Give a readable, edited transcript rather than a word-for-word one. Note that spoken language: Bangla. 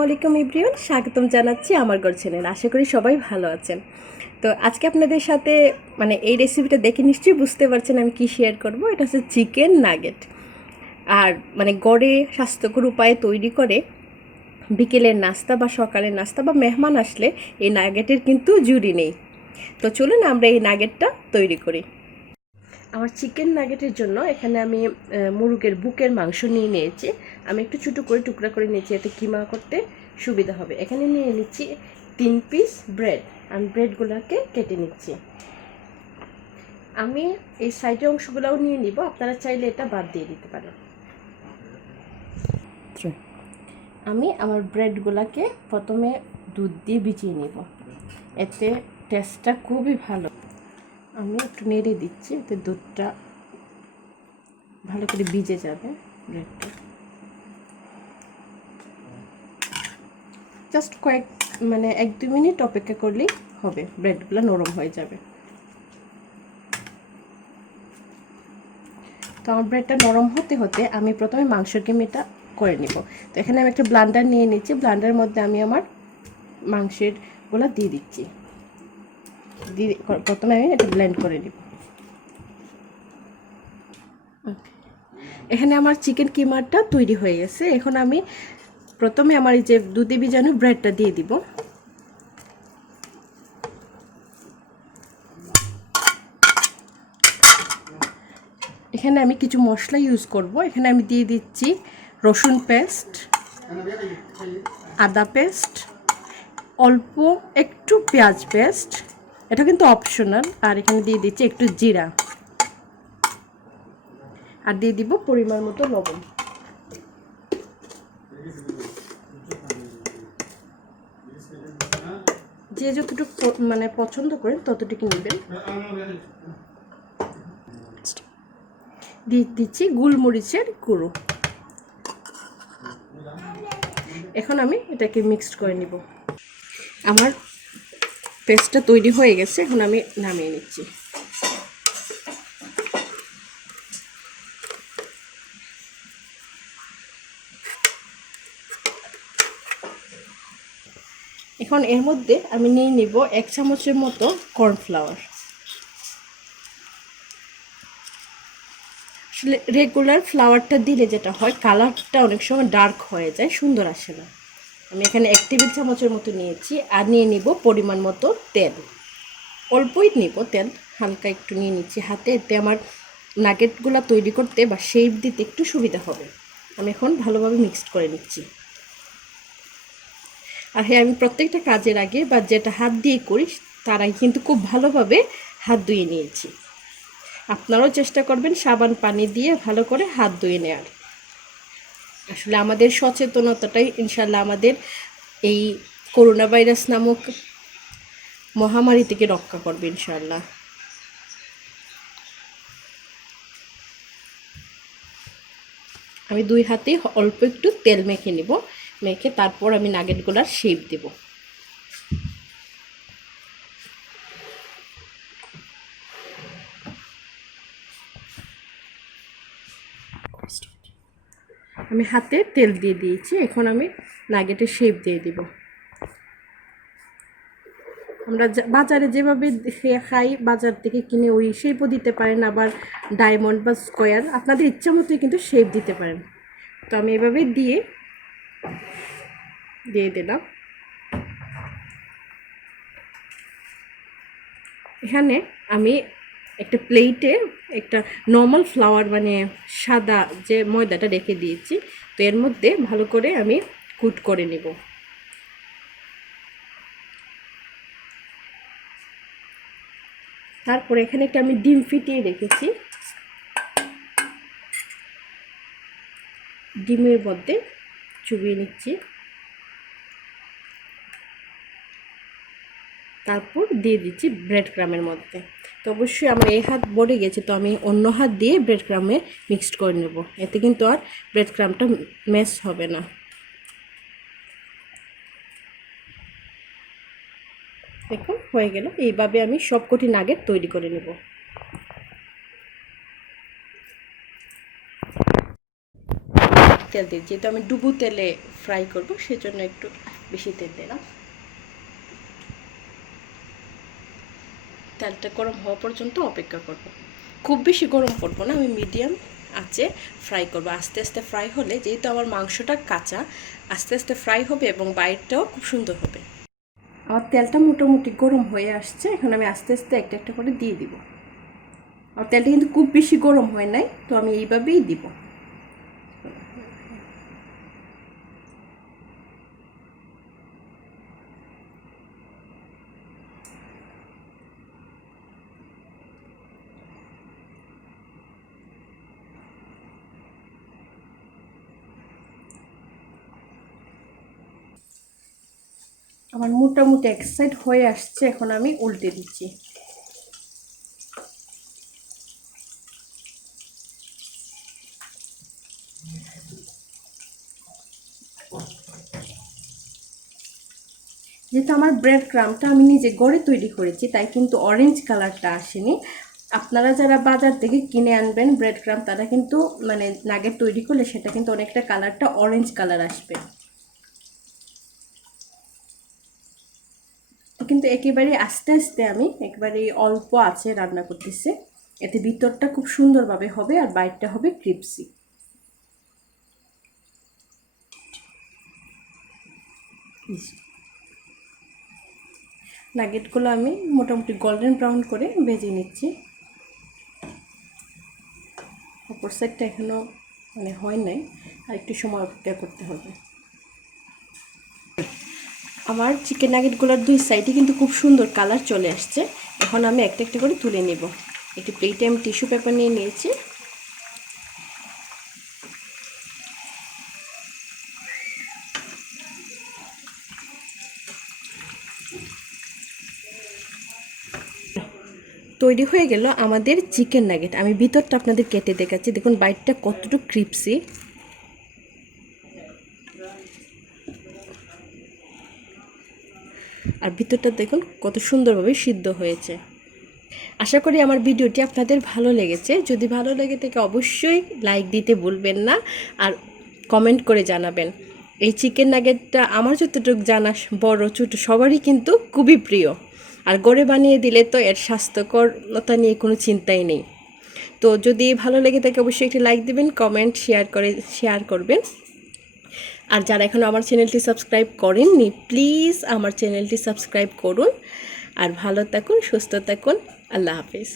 আসসালামু আলাইকুম এভরিওয়ান, স্বাগতম জানাচ্ছি আমার ঘর চ্যানেল। আশা করি সবাই ভালো আছেন। তো আজকে আপনাদের সাথে এই রেসিপিটা দেখে নিশ্চয়ই বুঝতে পারছেন আমি কি শেয়ার করব। এটা হচ্ছে চিকেন নাগেট। আর গড়ে স্বাস্থ্যকর উপায়ে তৈরি করে বিকেলের নাস্তা বা সকালের নাস্তা বা মেহমান আসলে এই নাগেটের কিন্তু জুড়ি নেই। তো চলুন আমরা এই নাগেটটা তৈরি করি। আমার চিকেন নাগেটের জন্য এখানে আমি মুরগের বুকের মাংস নিয়ে নিয়েছি। আমি একটু ছোটো করে টুকরা করে নিয়েছি, এতে কিমা করতে সুবিধা হবে। এখানে নিয়ে নিচ্ছি 3 পিস ব্রেড। আমি ব্রেডগুলোকে কেটে নিচ্ছি। আমি এই সাইডের অংশগুলোও নিয়ে নিব, আপনারা চাইলে এটা বাদ দিয়ে দিতে পারেন। আমি আমার ব্রেডগুলোকে প্রথমে দুধ দিয়ে ভিজিয়ে নিব, এতে টেস্টটা খুবই ভালো। আমি একটু নেড়ে দিচ্ছি, এতে দুধটা ভালো করে ভিজে যাবে। ব্রেডটা জাস্ট কয়েক 1-2 মিনিট অপেক্ষা করলেই হবে, ব্রেডগুলো নরম হয়ে যাবে। তো আমার ব্রেডটা নরম হতে হতে আমি প্রথমে মাংসের কিমিটা করে নিব। তো এখানে আমি একটা ব্লান্ডার নিয়ে নিচ্ছি। ব্লান্ডারের মধ্যে আমি আমার মাংসেরগুলো দিয়ে দিচ্ছি। প্রথমে আমি এটা ব্লেন্ড করে নিব। এখানে আমার চিকেন কিমাটা তৈরি হয়ে গেছে। এখন আমি প্রথমে আমার এই যে দুধে ভিজানো ব্রেডটা দিয়ে দিব। এখানে আমি কিছু মশলা ইউজ করব। এখানে আমি দিয়ে দিচ্ছি রসুন পেস্ট, আদা পেস্ট, অল্প একটু পেঁয়াজ পেস্ট, এটা কিন্তু অপশনাল। আর এখানে দিয়ে দিচ্ছি একটু জিরা, আর দিয়ে দিব পরিমাণ মতো লবণ। যে যতটুকু পছন্দ করেন ততটুকু নেবেন। দিয়ে দিচ্ছি গোলমরিচের গুঁড়ো। এখন আমি এটাকে মিক্সড করে নিব। আমার পেস্টটা তৈরি হয়ে গেছে, এখন আমি নামিয়ে নিচ্ছি। এখন এর মধ্যে আমি নিয়ে নিব 1 চামচের মতো কর্নফ্লাওয়ার। আসলে রেগুলার ফ্লাওয়ারটা দিলে যেটা হয়, কালারটা অনেক সময় ডার্ক হয়ে যায়, সুন্দর আসে না। আমি এখানে 1 টেবিল চামচের মতো নিয়েছি। আর নিয়ে নিব পরিমাণ মতো তেল। অল্পই নিব তেল, হালকা একটু নিয়ে নিচ্ছি হাতে, এতে আমার নাগেটগুলো তৈরি করতে বা শেপ দিতে একটু সুবিধা হবে। আমি এখন ভালোভাবে মিক্সড করে নিচ্ছি। আর হ্যাঁ, আমি প্রত্যেকটা কাজের আগে বা যেটা হাত দিয়ে করি তার আগে কিন্তু খুব ভালোভাবে হাত ধুয়ে নিয়েছি। আপনারাও চেষ্টা করবেন সাবান পানি দিয়ে ভালো করে হাত ধুয়ে নেওয়ার। আসলে আমাদের সচেতনতাটাই ইনশাল্লাহ আমাদের এই করোনা ভাইরাস নামক মহামারী থেকে রক্ষা করবে ইনশাল্লাহ। আমি 2 হাতে অল্প একটু তেল মেখে নিব। মেখে তারপর আমি নাগেটগুলোর শেপ দেব। আমি হাতে তেল দিয়ে দিয়েছি, এখন আমি নাগেটের শেপ দিয়ে দিব। আমরা বাজারে যেভাবে খাই, বাজার থেকে কিনে ওই শেপও দিতে পারেন, আবার ডায়মন্ড বা স্কোয়ার আপনাদের ইচ্ছা মতোই কিন্তু শেপ দিতে পারেন। তো আমি এভাবে দিয়ে দিলাম। এখানে আমি একটা প্লেটে একটা নর্মাল ফ্লাওয়ার সাদা যে ময়দাটা রেখে দিয়েছি। তো এর মধ্যে ভালো করে আমি কুট করে নেব। তারপরে এখানে একটা আমি ডিম ফিটিয়ে রেখেছি, ডিমের মধ্যে চুবিয়ে নিচ্ছি। তারপর দিয়ে দিচ্ছি ব্রেড ক্রামের মধ্যে। তো অবশ্যই আমার এই হাত বড়ে গেছে, তো আমি অন্য হাত দিয়ে ব্রেড ক্রামে মিক্সড করে নেব, এতে কিন্তু আর ব্রেড ক্রামটা মেস হবে না। দেখুন হয়ে গেল। এইভাবে আমি সবকটি নাগেট তৈরি করে নেব। তেল দিই, যেহেতু আমি ডুবো তেলে ফ্রাই করব সেজন্য একটু বেশি তেল দিলাম। তেলটা গরম হওয়া পর্যন্ত অপেক্ষা করব। খুব বেশি গরম করবো না, আমি মিডিয়াম আঁচে ফ্রাই করব। আস্তে আস্তে ফ্রাই হলে, যেহেতু আমার মাংসটা কাঁচা, আস্তে আস্তে ফ্রাই হবে এবং বাইটটাও খুব সুন্দর হবে। আমার তেলটা মোটামুটি গরম হয়ে আসছে, এখন আমি আস্তে আস্তে একটা একটা করে দিয়ে দিব। আর তেলটা কিন্তু খুব বেশি গরম হয় নাই, তো আমি এইভাবেই দিব। আমার মোটামুটি এক সাইড হয়ে আসছে, এখন আমি উল্টে দিচ্ছি। যেহেতু আমার ব্রেড ক্রামটা আমি নিজে ঘরে তৈরি করেছি, তাই কিন্তু অরেঞ্জ কালারটা আসেনি। আপনারা যারা বাজার থেকে কিনে আনবেন ব্রেড ক্রাম, তারা কিন্তু মানে নাগেট তৈরি করলে সেটা কিন্তু অনেকটা কালারটা অরেঞ্জ কালার আসবে। কিন্তু একেবারে আস্তে আস্তে আমি একবারে অল্প আছে রান্না করতেছি, এতে ভিতরটা খুব সুন্দরভাবে হবে আর বাইরটা হবে ক্রিপসি। নাগেটগুলো আমি মোটামুটি গোল্ডেন ব্রাউন করে ভেজে নিচ্ছি। অপর সাইডটা এখনো মানে হয় নাই, আর একটু সময় অপেক্ষা করতে হবে। আমার চিকেন নাগেটগুলোর দুই সাইডে কিন্তু খুব সুন্দর কালার চলে আসছে। এখন আমি একটা একটা করে তুলে নেব। একটি প্লেটে আমি টিস্যু পেপার নিয়ে নিয়েছি। তৈরি হয়ে গেল আমাদের চিকেন নাগেট। আমি ভিতরটা আপনাদের কেটে দেখাচ্ছি, দেখুন বাইটটা কতটুকু ক্রিপসি। আর ভিতরটা দেখুন কত সুন্দরভাবে সিদ্ধ হয়েছে। আশা করি আমার ভিডিওটি আপনাদের ভালো লেগেছে। যদি ভালো লেগে থাকে অবশ্যই লাইক দিতে ভুলবেন না, আর কমেন্ট করে জানাবেন। এই চিকেন নাগেটটা আমার যতটুকু জানা, বড় ছোট সবারই কিন্তু খুবই প্রিয়। আর ঘরে বানিয়ে দিলে তো এর স্বাস্থ্যকরতা নিয়ে কোনো চিন্তাই নেই। তো যদি ভালো লেগে থাকে অবশ্যই একটি লাইক দিবেন, কমেন্ট শেয়ার করবেন। আর যারা এখনও আমার চ্যানেলটি সাবস্ক্রাইব করেননি, প্লিজ আমার চ্যানেলটি সাবস্ক্রাইব করুন। আর ভালো থাকুন, সুস্থ থাকুন। আল্লাহ হাফিজ।